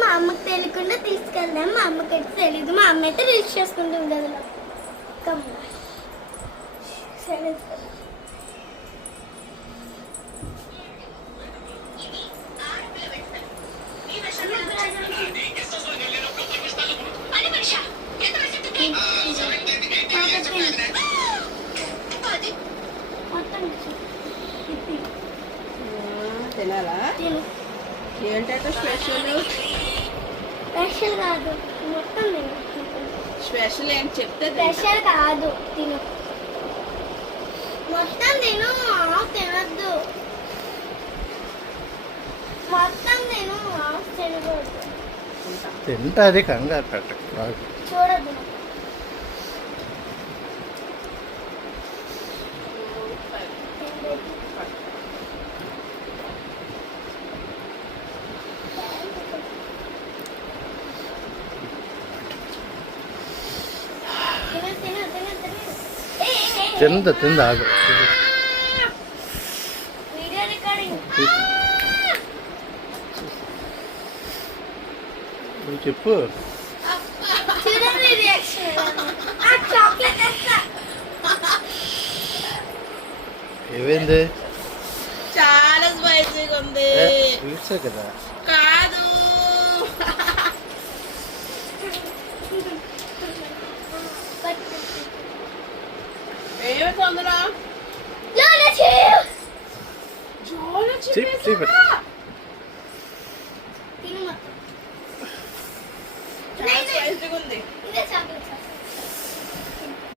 మా అమ్మకి తెలియకుండా తీసుకెళ్దాం. మా అమ్మకి అయితే తెలియదు. మా అమ్మ అయితే రీల్స్ చేసుకుంటుంది గదిలో. సరే తినాలా? ఏంటంటే స్పెషల్? స్పెషల్ కాదు, మొత్తం తిను. స్పెషల్ ఏంటి చెప్తే స్పెషల్ కాదు, తిను మొత్తం తిను. తినద్దు, మొత్తం తిను. తినకూడదు. తింటుంది కంగారు పెట్టకు. చూడద్దు. తింద ఆగు. Video recording. నువ్వు చెప్పు. చూడండి రియాక్షన్. ఆ చాక్లెట్ వేస్తా. ఏమైంది? చాలా స్పైసీగా ఉంది. స్వీట్సే కదా. కాదు, ఏమి తొందర? తిను. చాలా స్పైసీగా ఉంది. ఇదే చాక్లెట్.